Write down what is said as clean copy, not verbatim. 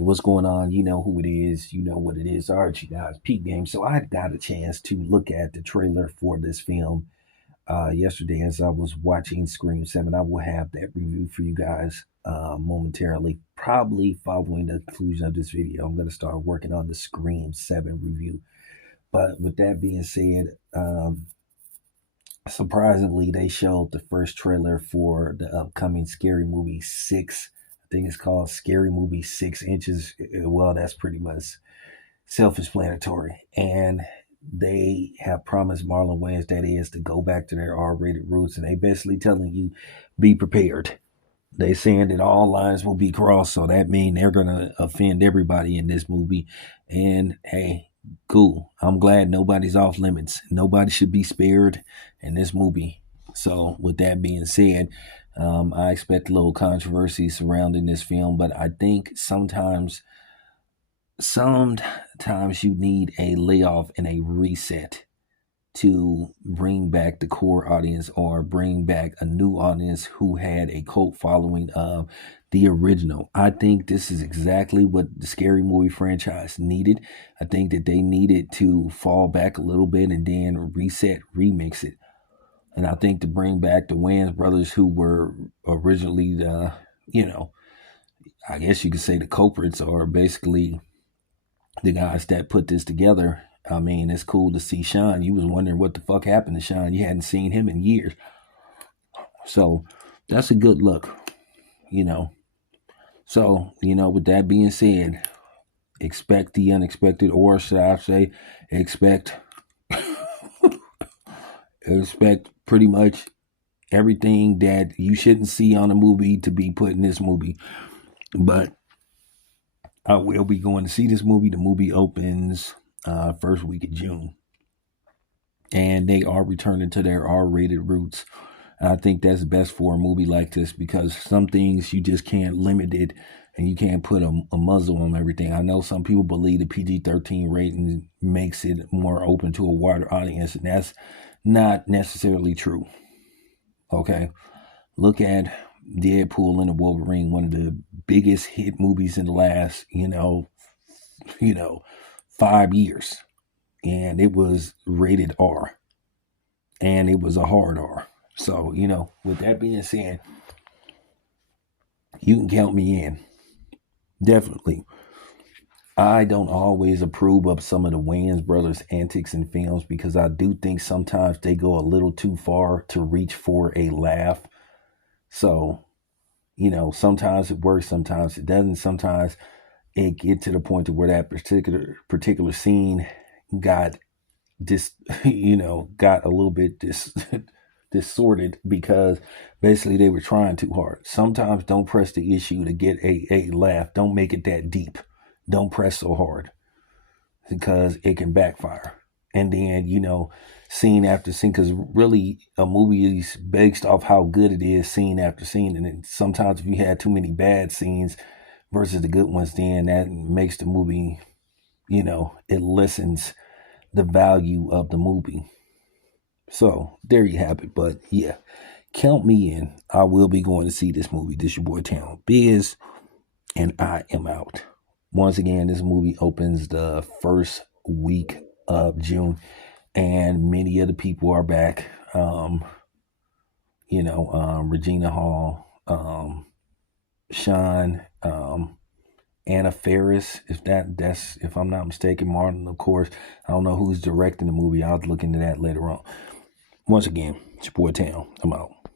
What's going on? You know who it is. You know what it is. All right, you guys, Peep Game. So I got a chance to look at the trailer for this film yesterday as I was watching Scream 7. I will have that review for you guys momentarily, probably following the conclusion of this video. I'm going to start working on the Scream 7 review. But with that being said, surprisingly, they showed the first trailer for the upcoming Scary Movie 6. I think it's called Scary Movie 6 Inches. Well, that's pretty much self-explanatory. And they have promised Marlon Wayans, that is, to go back to their R-rated roots. And they basically telling you, be prepared. They saying that all lines will be crossed, so that means they're gonna offend everybody in this movie. And hey, cool. I'm glad nobody's off limits. Nobody should be spared in this movie. So with that being said, I expect a little controversy surrounding this film, but I think sometimes you need a layoff and a reset to bring back the core audience or bring back a new audience who had a cult following of the original. I think this is exactly what the Scary Movie franchise needed. I think that they needed to fall back a little bit and then reset, remix it. And I think to bring back the Wayans brothers, who were originally the, I guess you could say the culprits, or basically the guys that put this together. I mean, it's cool to see Sean. You was wondering what the fuck happened to Sean. You hadn't seen him in years. So that's a good look, So, with that being said, expect the unexpected, or should I say, expect pretty much everything that you shouldn't see on a movie to be put in this movie. But I will be going to see this movie. The movie opens first week of June. And they are returning to their R-rated roots. And I think that's best for a movie like this, because some things you just can't limit it, and you can't put a muzzle on everything. I know some people believe the PG-13 rating makes it more open to a wider audience, and that's not necessarily true. Okay? Look at Deadpool and the Wolverine, one of the biggest hit movies in the last, 5 years. And it was rated R. And it was a hard R. So, with that being said, you can count me in. Definitely. I don't always approve of some of the Wayans brothers' antics in films, because I do think sometimes they go a little too far to reach for a laugh. So, sometimes it works, sometimes it doesn't. Sometimes it get to the point to where that particular scene got got a little bit distorted, because basically they were trying too hard. Sometimes don't press the issue to get a laugh. Don't make it that deep. Don't press so hard, because it can backfire. And then, scene after scene, because really a movie is based off how good it is scene after scene. And then sometimes if you had too many bad scenes versus the good ones, then that makes the movie, it lessens the value of the movie. So there you have it. But yeah, count me in. I will be going to see this movie. This your boy Town Biz, and I am out. Once again, this movie opens the first week of June, and many of the people are back. Regina Hall, Sean, Anna Faris, if I'm not mistaken, Martin, of course. I don't know who's directing the movie. I'll look into that later on. Once again, it's your boy Town. I'm out.